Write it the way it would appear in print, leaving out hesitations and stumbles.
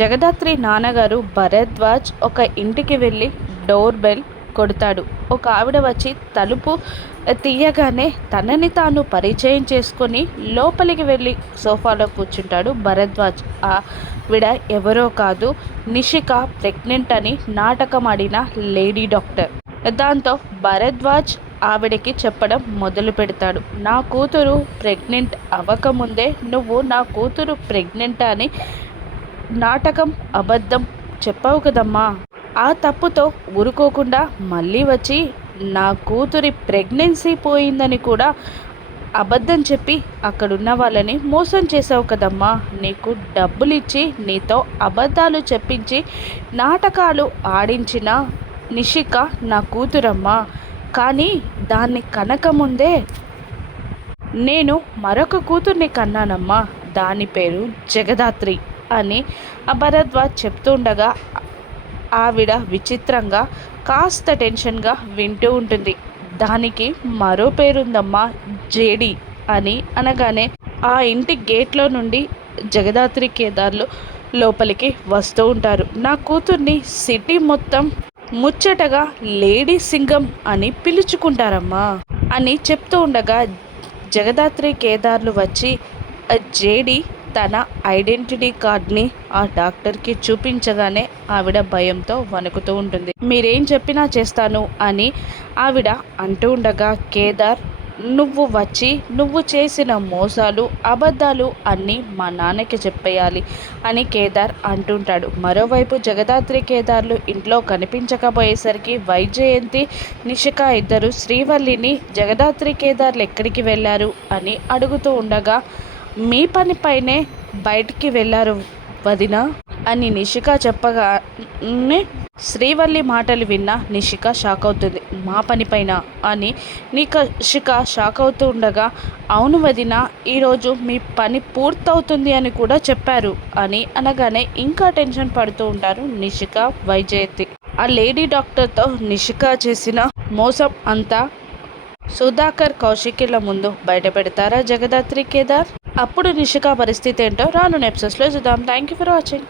జగదాత్రి నాన్నగారు భరద్వాజ్ ఒక ఇంటికి వెళ్ళి డోర్ బెల్ కొడతాడు. ఒక ఆవిడ వచ్చి తలుపు తీయగానే తనని తాను పరిచయం చేసుకొని లోపలికి వెళ్ళి సోఫాలో కూర్చుంటాడు భరద్వాజ్. ఆవిడ ఎవరో కాదు, నిషిక ప్రెగ్నెంట్ అని నాటకం ఆడిన లేడీ డాక్టర్. దాంతో భరద్వాజ్ ఆవిడకి చెప్పడం మొదలు పెడతాడు. నా కూతురు ప్రెగ్నెంట్ అవ్వకముందే నువ్వు నా కూతురు ప్రెగ్నెంట్ అని నాటకం అబద్ధం చెప్పావు కదమ్మా. ఆ తప్పుతో ఊరుకోకుండా మళ్ళీ వచ్చి నా కూతురి ప్రెగ్నెన్సీ పోయిందని కూడా అబద్ధం చెప్పి అక్కడున్న వాళ్ళని మోసం చేసావు కదమ్మా. నీకు డబ్బులు ఇచ్చి నీతో అబద్ధాలు చెప్పించి నాటకాలు ఆడించిన నిషిక నా కూతురమ్మా. కానీ దాన్ని కనకముందే నేను మరొక కూతుర్ని కన్నానమ్మా. దాని పేరు జగదాత్రి అని భరద్వాజ్ చెప్తుండగా ఆవిడ విచిత్రంగా కాస్త టెన్షన్గా వింటూ ఉంటుంది. దానికి మరో పేరుందమ్మా, జేడి అని అనగానే ఆ ఇంటి గేట్లో నుండి జగదాత్రి కేదార్లు లోపలికి వస్తూ ఉంటారు. నా కూతుర్ని సిటీ మొత్తం ముచ్చటగా లేడీ సింగం అని పిలుచుకుంటారమ్మా అని చెప్తూ ఉండగా జగదాత్రి కేదార్లు వచ్చి జేడి తన ఐడెంటిటీ కార్డ్ని ఆ డాక్టర్కి చూపించగానే ఆవిడ భయంతో వణుకుతూ ఉంటుంది. మీరేం చెప్పినా చేస్తాను అని ఆవిడ అంటూ ఉండగా కేదార్, నువ్వు వచ్చి నువ్వు చేసిన మోసాలు అబద్ధాలు అన్నీ మా నాన్నకి చెప్పేయాలి అని కేదార్ అంటుంటాడు. మరోవైపు జగదాత్రి కేదార్లు ఇంట్లో కనిపించకపోయేసరికి వైజయంతి నిషిక ఇద్దరు శ్రీవల్లిని జగదాత్రి కేదార్లు ఎక్కడికి వెళ్ళారు అని అడుగుతూ ఉండగా మీ పనిపైనే బయటికి వెళ్ళారు వదిన అని నిషిక చెప్పగానే శ్రీవల్లి మాటలు విన్న నిషిక షాక్ అవుతుంది. మా పనిపైన అని నిషిక షాక్ అవుతూ ఉండగా అవును వదిన, ఈరోజు మీ పని పూర్తవుతుంది అని కూడా చెప్పారు అని అనగానే ఇంకా టెన్షన్ పడుతూ ఉంటారు నిషిక వైజయంతి. ఆ లేడీ డాక్టర్తో నిషిక చేసిన మోసం అంతా సుధాకర్ కౌశికిల ముందు బయట పెడతారా జగదాత్రి కేదార్? అప్పుడు నిషిక పరిస్థితి ఏంటో రానున్న ఎపిసోడ్స్లో చూద్దాం. Thank you for watching.